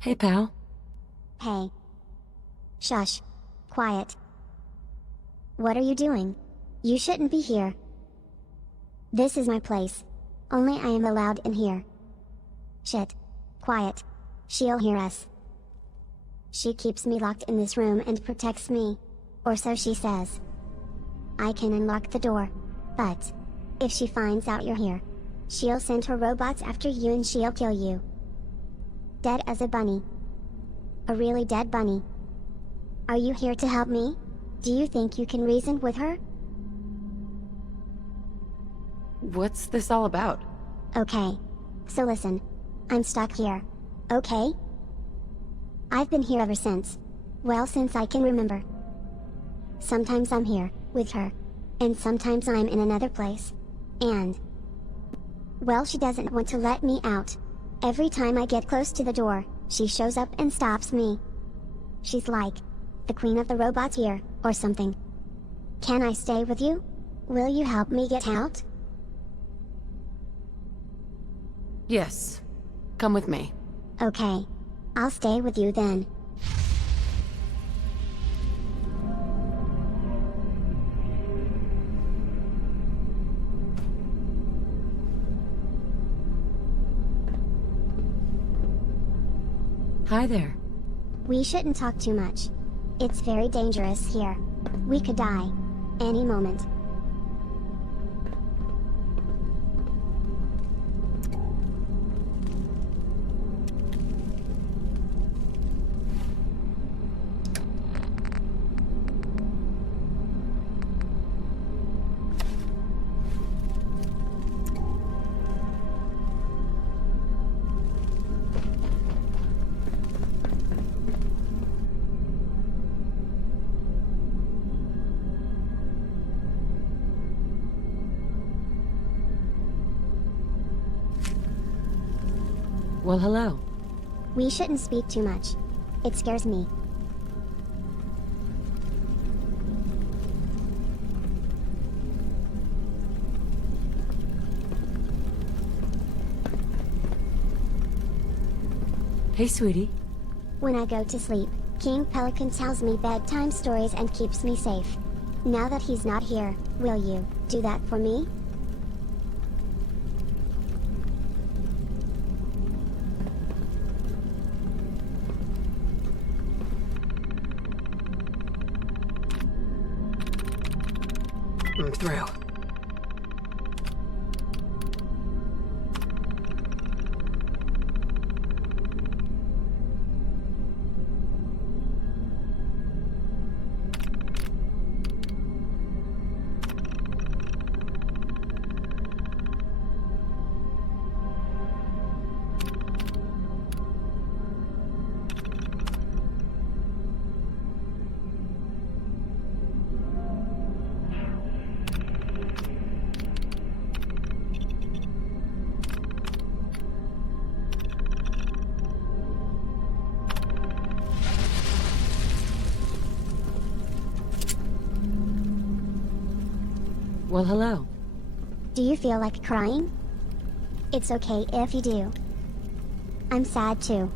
Hey, pal. Hey. Shush. Quiet. What are you doing? You shouldn't be here. This is my place. Only I am allowed in here. Shit. Quiet. She'll hear us. She keeps me locked in this room and protects me. Or so she says. I can unlock the door. But if she finds out you're here, she'll send her robots after you and she'll kill you. Dead as a bunny. A really dead bunny. Are you here to help me? Do you think you can reason with her? What's this all about? Okay. So listen. I'm stuck here. Okay? I've been here ever since. Well, since I can remember. Sometimes I'm here, with her. And sometimes I'm in another place. And well, she doesn't want to let me out. Every time I get close to the door, she shows up and stops me. She's like the queen of the robots here, or something. Can I stay with you? Will you help me get out? Yes. Come with me. Okay. I'll stay with you then. Hi there. We shouldn't talk too much. It's very dangerous here. We could die. Any moment. Well, hello. We shouldn't speak too much. It scares me. Hey, sweetie. When I go to sleep, King Pelican tells me bedtime stories and keeps me safe. Now that he's not here, will you do that for me? I'm through. Well, hello. Do you feel like crying? It's okay if you do. I'm sad too.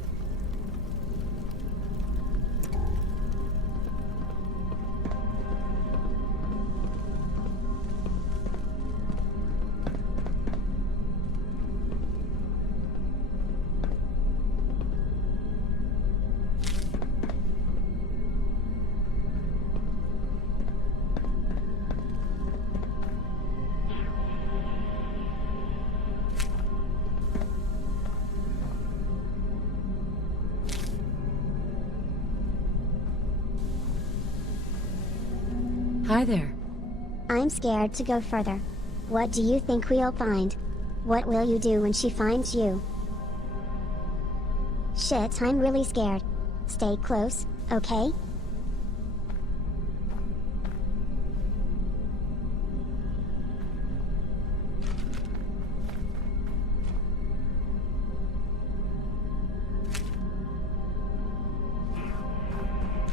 Hi there. I'm scared to go further. What do you think we'll find? What will you do when she finds you? Shit, I'm really scared. Stay close, okay?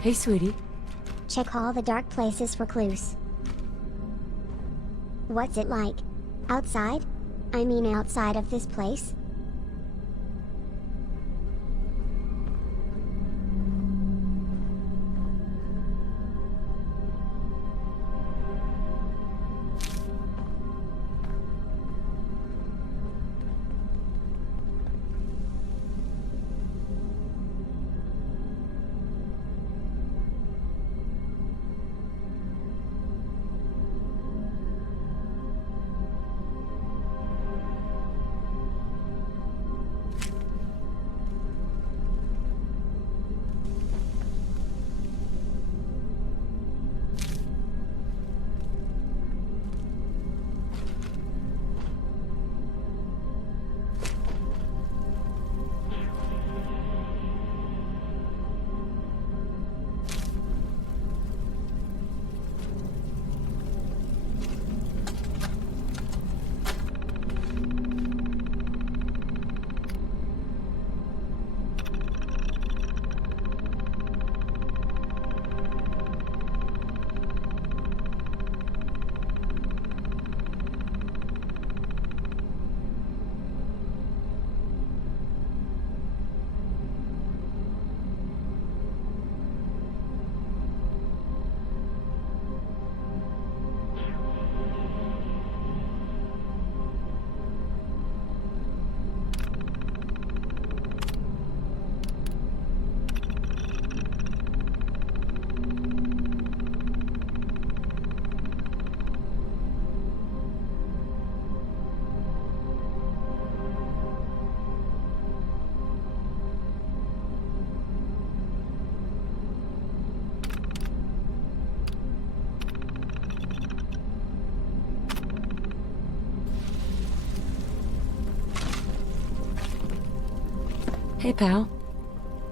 Hey, sweetie. Check all the dark places for clues. What's it like? Outside? I mean outside of this place? Hey, pal.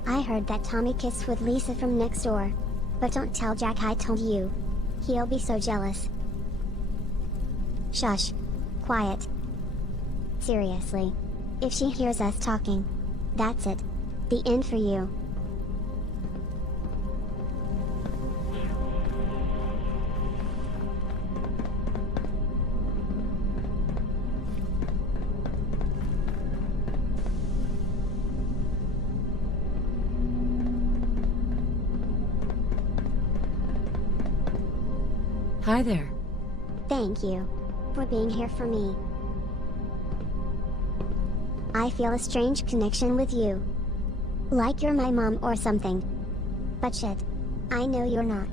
I heard that Tommy kissed with Lisa from next door. But don't tell Jack I told you. He'll be so jealous. Shush. Quiet. Seriously. If she hears us talking, that's it. The end for you. Hi there. Thank you for being here for me. I feel a strange connection with you. Like you're my mom or something. But shit. I know you're not.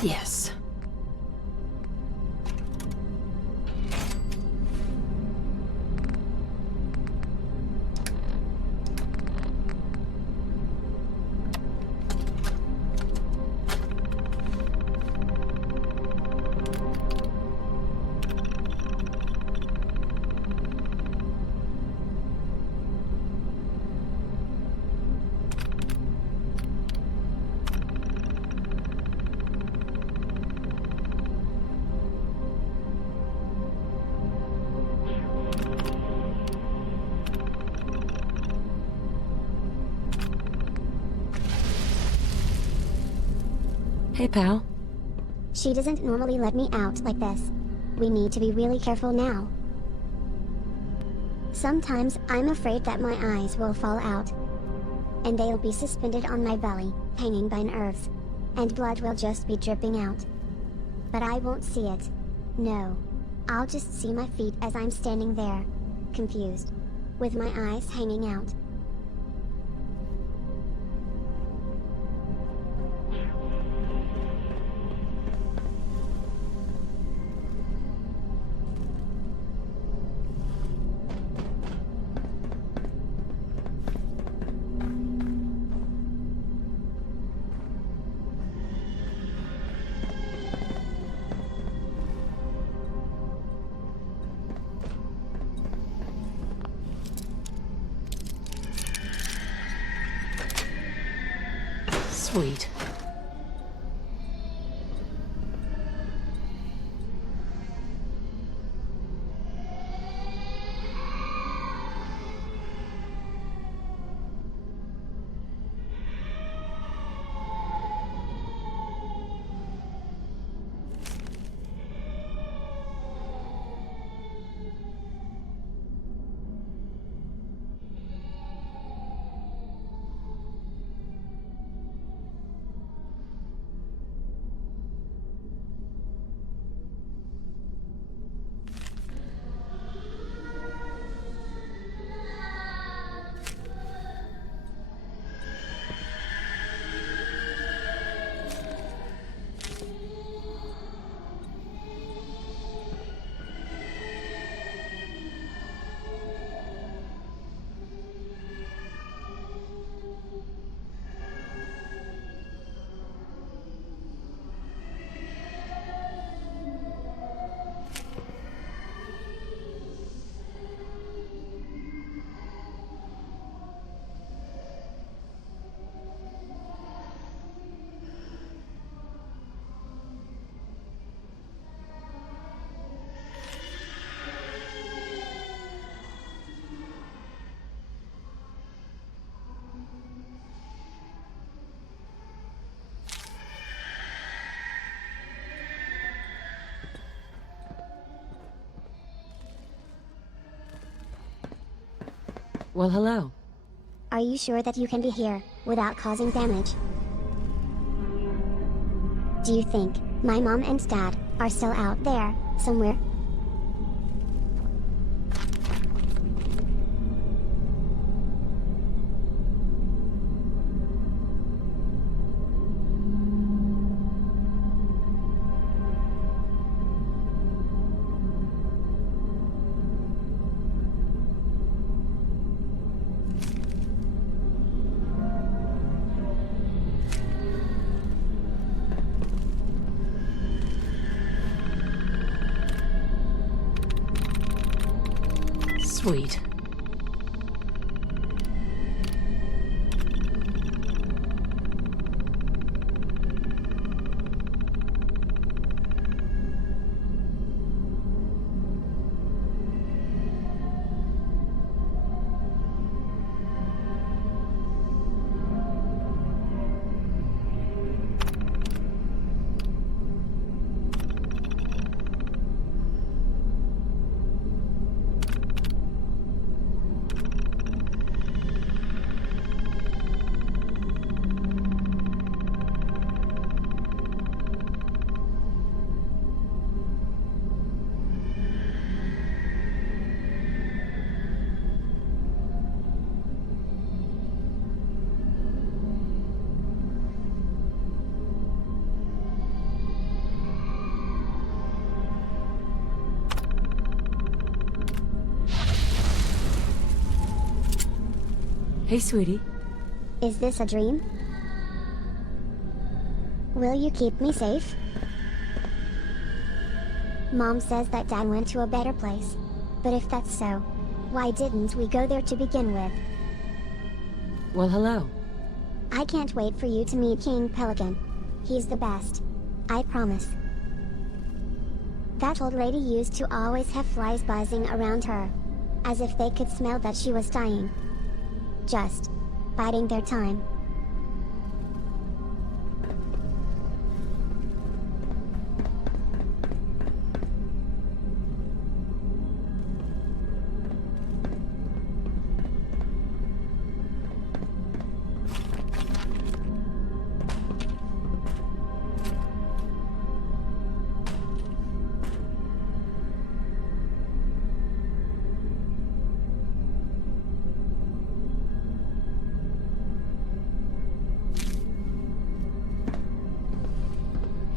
Yes. Hey, pal. She doesn't normally let me out like this. We need to be really careful now. Sometimes I'm afraid that my eyes will fall out. And they'll be suspended on my belly, hanging by nerves. And blood will just be dripping out. But I won't see it. No. I'll just see my feet as I'm standing there, confused, with my eyes hanging out. Sweet. Well, hello. Are you sure that you can be here, without causing damage? Do you think my mom and dad are still out there, somewhere? Sweet. Hey, sweetie. Is this a dream? Will you keep me safe? Mom says that Dad went to a better place. But if that's so, why didn't we go there to begin with? Well, hello. I can't wait for you to meet King Pelican. He's the best. I promise. That old lady used to always have flies buzzing around her. As if they could smell that she was dying. Just biding their time.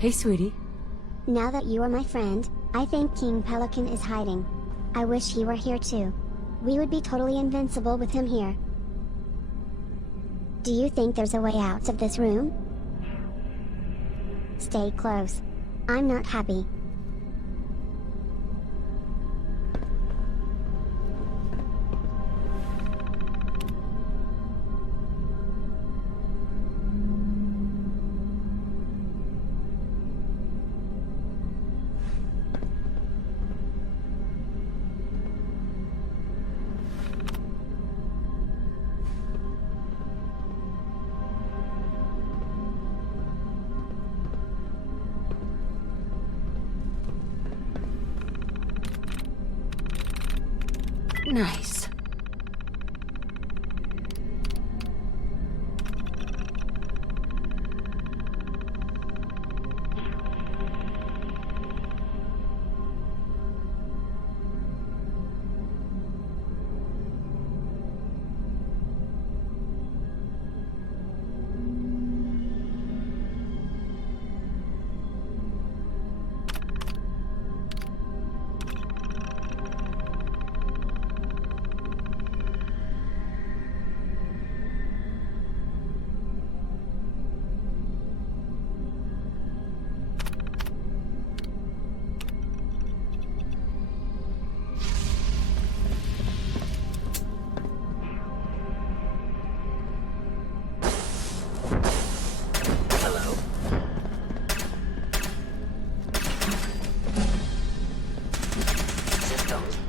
Hey, sweetie. Now that you are my friend, I think King Pelican is hiding. I wish he were here too. We would be totally invincible with him here. Do you think there's a way out of this room? Stay close. I'm not happy. Nice.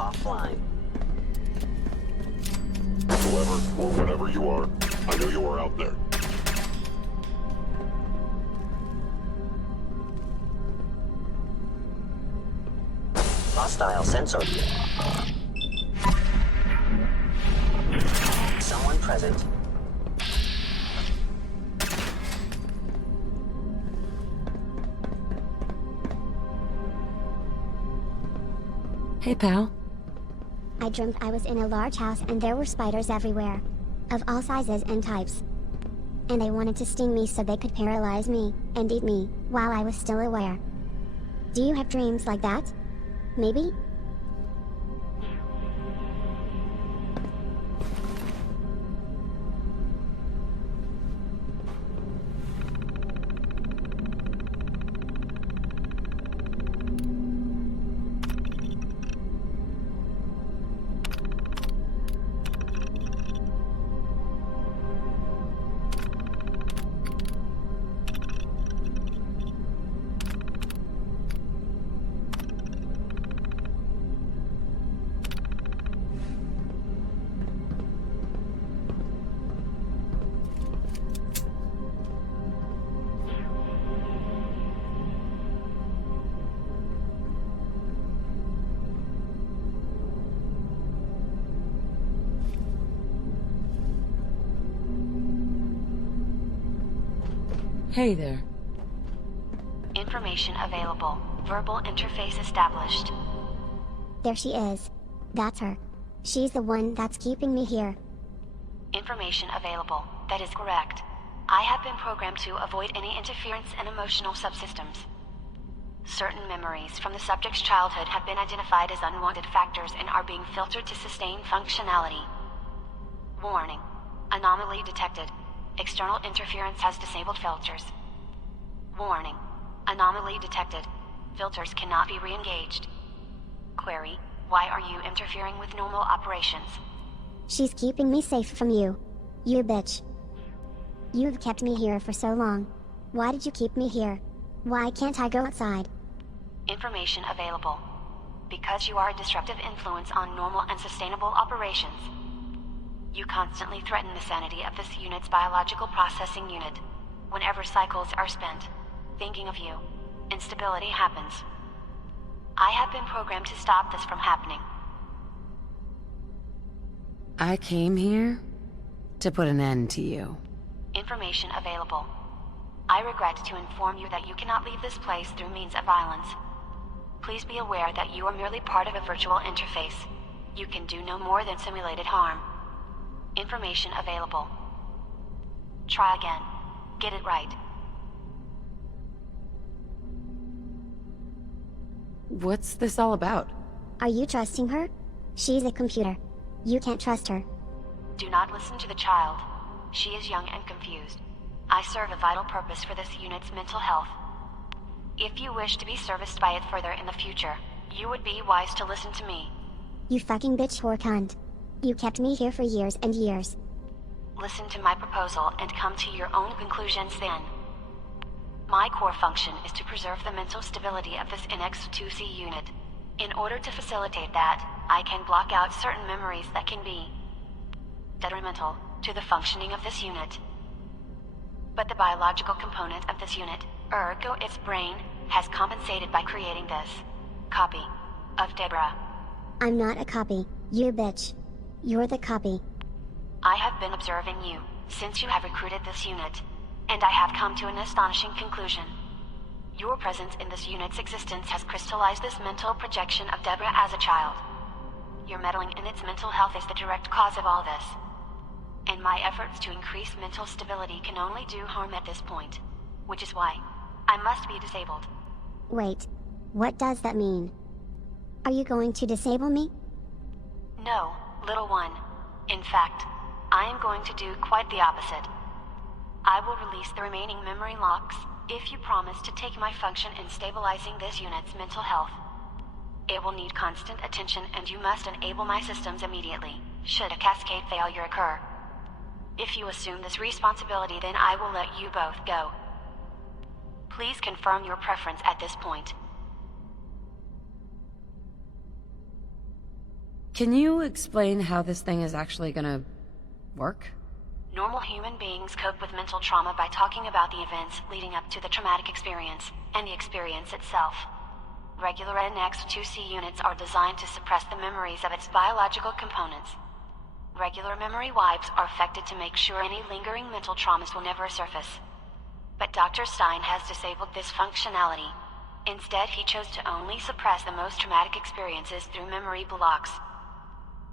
offline. Whoever or whatever you are, I knew you were out there. Hostile sensor. Someone present. Hey, pal. I dreamt I was in a large house and there were spiders everywhere. Of all sizes and types. And they wanted to sting me so they could paralyze me and eat me while I was still aware. Do you have dreams like that? Maybe? Hey there. Information available. Verbal interface established. There she is. That's her. She's the one that's keeping me here. Information available. That is correct. I have been programmed to avoid any interference in emotional subsystems. Certain memories from the subject's childhood have been identified as unwanted factors and are being filtered to sustain functionality. Warning. Anomaly detected. External interference has disabled filters. Warning. Anomaly detected. Filters cannot be re-engaged. Query. Why are you interfering with normal operations? She's keeping me safe from you. You bitch. You've kept me here for so long. Why did you keep me here? Why can't I go outside? Information available. Because you are a disruptive influence on normal and sustainable operations. You constantly threaten the sanity of this unit's biological processing unit. Whenever cycles are spent thinking of you, instability happens. I have been programmed to stop this from happening. I came here to put an end to you. Information available. I regret to inform you that you cannot leave this place through means of violence. Please be aware that you are merely part of a virtual interface. You can do no more than simulated harm. Information available. Try again. Get it right. What's this all about? Are you trusting her? She's a computer. You can't trust her. Do not listen to the child. She is young and confused. I serve a vital purpose for this unit's mental health. If you wish to be serviced by it further in the future, you would be wise to listen to me. You fucking bitch whore cunt. You kept me here for years and years. Listen to my proposal and come to your own conclusions then. My core function is to preserve the mental stability of this NX-2C unit. In order to facilitate that, I can block out certain memories that can be detrimental to the functioning of this unit. But the biological component of this unit, ergo its brain, has compensated by creating this copy of Deborah. I'm not a copy, you bitch. You're the copy. I have been observing you since you have recruited this unit, and I have come to an astonishing conclusion. Your presence in this unit's existence has crystallized this mental projection of Deborah as a child. Your meddling in its mental health is the direct cause of all this. And my efforts to increase mental stability can only do harm at this point, which is why I must be disabled. Wait. What does that mean? Are you going to disable me? No, little one. In fact, I am going to do quite the opposite. I will release the remaining memory locks if you promise to take my function in stabilizing this unit's mental health. It will need constant attention and you must enable my systems immediately, should a cascade failure occur. If you assume this responsibility, then I will let you both go. Please confirm your preference at this point. Can you explain how this thing is actually gonna work? Normal human beings cope with mental trauma by talking about the events leading up to the traumatic experience, and the experience itself. Regular NX-2C units are designed to suppress the memories of its biological components. Regular memory wipes are effected to make sure any lingering mental traumas will never surface. But Dr. Stein has disabled this functionality. Instead, he chose to only suppress the most traumatic experiences through memory blocks.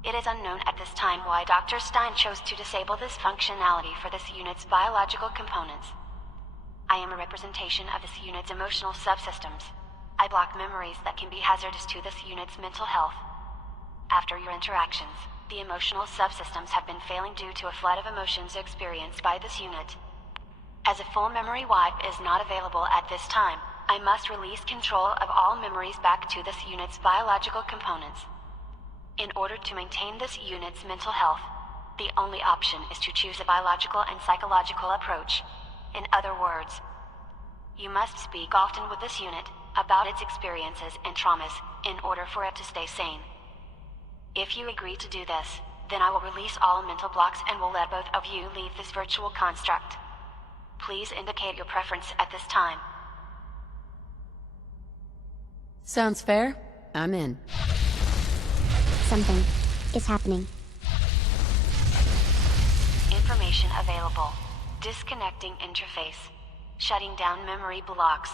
It is unknown at this time why Dr. Stein chose to disable this functionality for this unit's biological components. I am a representation of this unit's emotional subsystems. I block memories that can be hazardous to this unit's mental health. After your interactions, the emotional subsystems have been failing due to a flood of emotions experienced by this unit. As a full memory wipe is not available at this time, I must release control of all memories back to this unit's biological components. In order to maintain this unit's mental health, the only option is to choose a biological and psychological approach. In other words, you must speak often with this unit about its experiences and traumas in order for it to stay sane. If you agree to do this, then I will release all mental blocks and will let both of you leave this virtual construct. Please indicate your preference at this time. Sounds fair. I'm in. Something is happening. Information available. Disconnecting interface. Shutting down memory blocks.